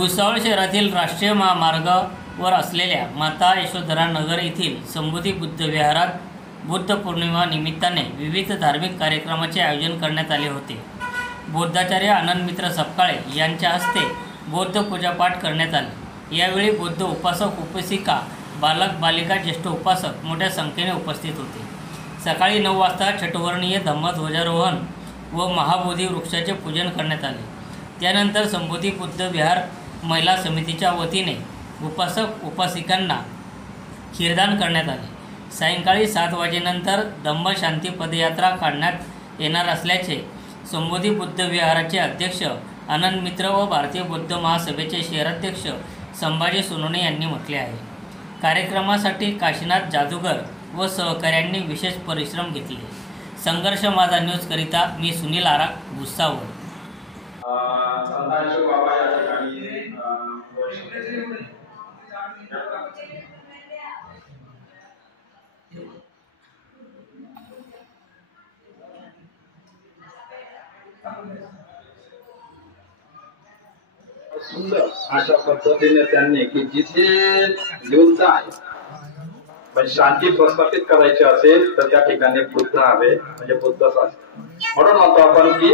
भुसावळ शहरातील राष्ट्रीय महामार्गावर असलेल्या माता यशोधरा नगर येथील संबोधी बुद्ध विहारात बुद्ध पौर्णिमा निमित्ताने विविध धार्मिक कार्यक्रमाचे आयोजन करण्यात आले होते। बौद्धाचार्य आनंद मित्र सपकाळे यांच्या हस्ते बौद्ध पूजापाठ करण्यात आले। यावेळी बौद्ध उपासक उपासिका बालक बालिका ज्येष्ठ उपासक मोठ्या संख्येने उपस्थित होते। सकाळी 9 वाजता छटवर्णीय धम्मध्वजारोहण व महाबोधी वृक्षाचे पूजन करण्यात आले। त्यानंतर संबोधी बुद्ध विहार महिला समितीच्या वतीने उपासक उपासिकांना खीरदान करण्यात आले। सायंकाळी 7 वाजेनंतर धम्म शांती पदयात्रा काढण्यात येणार असल्याचे संबोधी बुद्ध विहाराचे अध्यक्ष आनंद मित्र व भारतीय बौद्ध महासभेचे शहराध्यक्ष संभाजी सोनवणे यांनी म्हटले आहे। कार्यक्रमासाठी काशीनाथ जादूगर व सहकाऱ्यांनी विशेष परिश्रम घेतले। संघर्ष माझा न्यूज करिता मी सुनील आराक, भुसावळ। सुंदर अशा पद्धतीने त्यांनी की जिथे युद्ध आहे पण शांती प्रस्थापित करायची असेल तर त्या ठिकाणी बुद्ध हवे, म्हणजे बुद्ध शास्त्र। म्हणून म्हणतो आपण की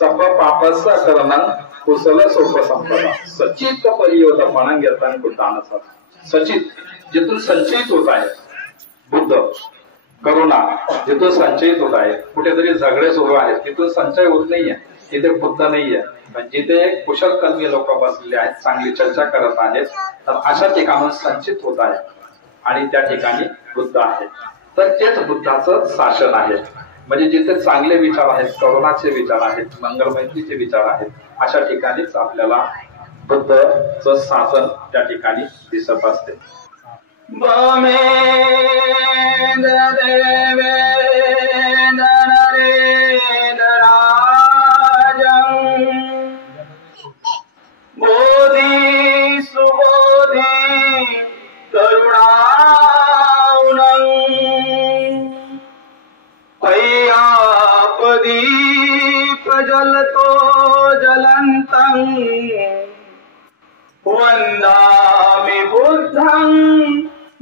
सप पापस करणं कुशल सोप संपदा सचित परियोधपणा घेताना बुद्धानं सचित जिथून संचयित होत आहे बुद्ध करुणा जिथून संचयित होत आहे, कुठेतरी झगडे सुरू आहेत तिथून संचय होत नाहीये, तिथे बुद्ध नाहीये। पण जिथे कुशलकर्मी लोक बसलेले आहेत, चांगली चर्चा करत आहेत, तर अशा ठिकाणून संचित होत आहे आणि त्या ठिकाणी बुद्ध आहे। तर तेच बुद्धाचं शासन आहे, म्हणजे जिथे चांगले विचार आहेत, करुणाचे विचार आहेत, मंगलमैत्रीचे विचार आहेत, अशा ठिकाणीच आपल्याला बुद्धचं शासन त्या ठिकाणी दिसत असते। बोधी सुबोधी करुणावनं पय्यापदी प्रज्वलतो ज्वलन्तं वन्दामि बुद्धं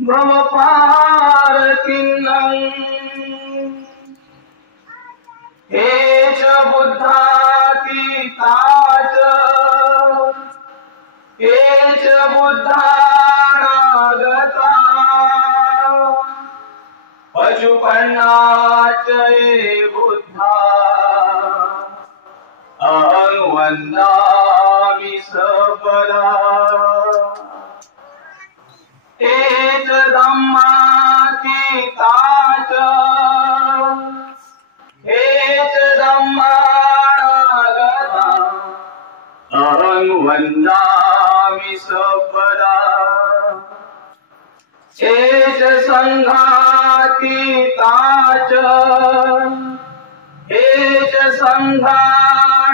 भवपारकिन्नं हे च बुद्धातीताच एच बुद्धानागता पशुपन्नाच ये बुद्धा अहं वन्दामि सबला एच धम्मातीताच एच धम्मानागता अहं वन्दामि सबला एच संघातीताच एच संघानागता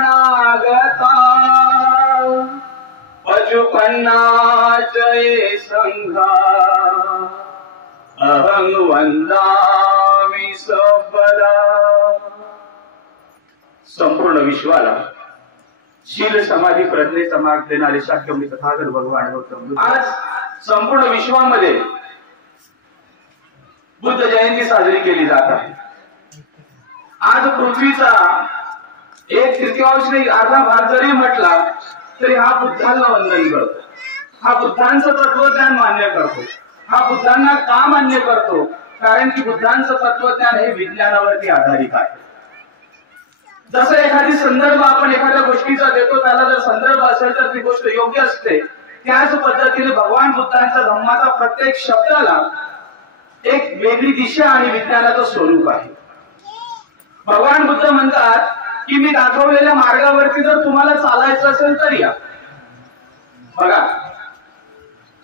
पशुपन्नाच ये संघा अहं वन्दामि सबला। संपूर्ण विश्वाला शील समाधी प्रज्ञेचा मार्ग देणारे शाक्यमुनी तथागत भगवान गौतम आज संपूर्ण विश्वामध्ये बुद्ध जयंती साजरी केली जात आहे। आज पृथ्वीचा 1/3 नाही, अर्धा भाग जरी म्हटला तरी हा बुद्धांना वंदन करतो, हा बुद्धांचं तत्वज्ञान मान्य करतो, हा बुद्धांना का मान्य करतो? कारण की बुद्धांचं तत्वज्ञान हे विज्ञानावरती आधारित आहे। जसं एखादी संदर्भ आपण एखाद्या गोष्टीचा देतो, त्याला जर संदर्भ असेल तर ती गोष्ट योग्य असते, त्याच पद्धतीने भगवान बुद्धांच्या धम्माचा प्रत्येक शब्दाला एक वेगळी दिशा आणि विज्ञानाचं स्वरूप आहे। भगवान बुद्ध म्हणतात की मी दाखवलेल्या मार्गावरती जर तुम्हाला चालायचं असेल तर या। बघा,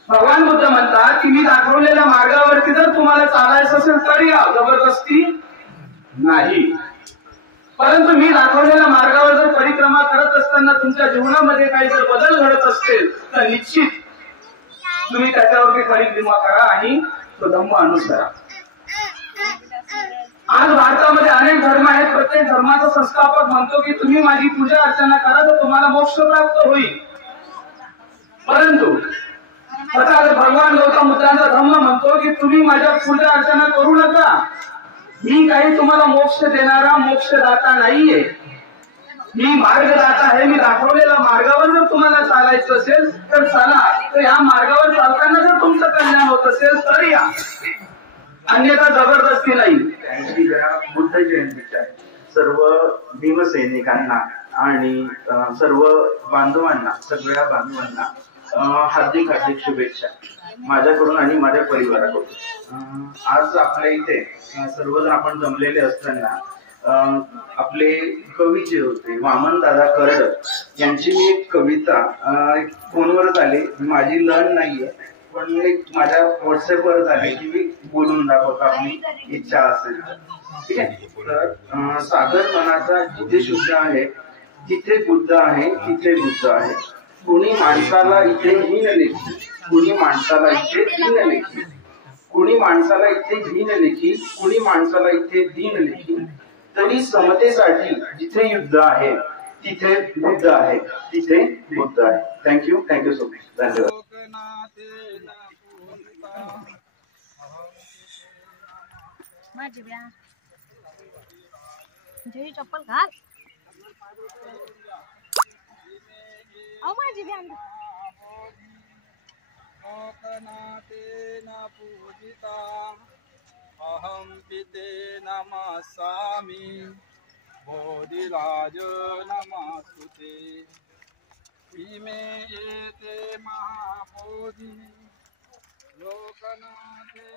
भगवान बुद्ध म्हणतात की मी दाखवलेल्या मार्गावरती जर तुम्हाला चालायचं असेल तर या, जबरदस्ती नाही। परंतु मी दाखवलेल्या मार्गावर जर परिक्रमा करत असताना तुमच्या जीवनामध्ये काही जर बदल घडत असतील तर निश्चित तुम्ही त्याच्यावरती परिक्रमा करा आणि तो धम्म अनुसरा। आज भारतामध्ये अनेक धर्म आहेत, प्रत्येक धर्माचा संस्थापक म्हणतो की तुम्ही माझी पूजा अर्चना करा तर तुम्हाला मोक्ष प्राप्त होईल। परंतु आता भगवान गौतम बुद्धांचा धम्म म्हणतो की तुम्ही माझ्या पूजा अर्चना करू नका, मी काही तुम्हाला मोक्ष देणारा मोक्षदाता नाहीये, मी मार्गदाता आहे, मी दाखवलेल्या मार्गावर जर तुम्हाला चालायचं असेल तर चाला, तर या मार्गावर चालताना जर तुमचं कल्याण होत असेल तर या, अन्यथा जबरदस्ती नाही. त्यांची या बुद्ध जयंतीच्या सर्व भीमसैनिकांना आणि सर्व बांधवांना, सगळ्या बांधवांना हार्दिक हार्दिक शुभेच्छा माझ्याकडून आणि माझ्या परिवाराकडून. आज आपल्या इथे सर्वजण आपण जमलेले असताना आपले कवी जे होते वामन दादा करड यांची मी एक कविता फोनवरच आली, माझी लर्न नाहीये पण एक माझ्या व्हॉट्सअपवर झाले की मी बोलून दाखवतो आपली इच्छा असेल तर. ठीक आहे. तर सागर मनाचा जिथे शुद्ध आहे तिथे बुद्ध आहे, तिथे बुद्ध आहे. कुणी माणसाला इथे हीन लेखी, कुणी माणसाला इथे दीन लेखी, कुणी माणसाला इथे दीन लेखी, कुणी माणसाला इथे दीन लेखी, तरी समतेसाठी जिथे युद्ध आहे तिथे बुद्ध आहे, तिथे बुद्ध आहे. Thank you so much. धन्यवाद. माझी ब्या जेही चप्पल घाल. अहो माझी ब्या लोकनाथेन पूजिता अहं पिते नमस्सामि बोधिराज नमस्तुते इमे एते महाबोधि लोकनाथे